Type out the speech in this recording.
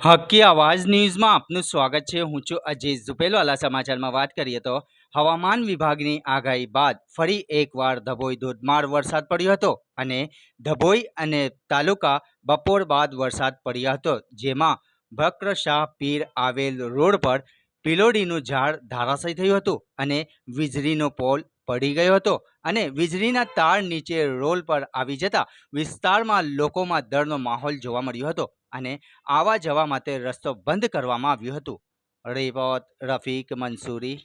હકી આવાજ ન્યૂઝમાં આપનું સ્વાગત છે. હું છું અજીત ઝુપેલવાલા. સમાચારમાં વાત કરીએ તો હવામાન વિભાગની આગાહી બાદ ફરી એકવાર ધભોઈ ધોધમાર વરસાદ પડ્યો હતો અને ધભોઈ અને તાલુકા બપોર બાદ વરસાદ પડ્યો હતો, જેમાં ભક્રશાહ પીર આવેલ રોડ પર પિલોડીનું ઝાડ ધરાશય થયું હતું અને વીજળીનો પોલ પડી ગયો હતો અને વીજળીના તાર નીચે રોલ પર આવી જતા વિસ્તારમાં લોકોમાં ડરનો માહોલ જોવા મળ્યો હતો અને આવા જવા માટે રસ્તો બંધ કરવામાં આવ્યો હતો. રેવત રફીક મંસૂરી.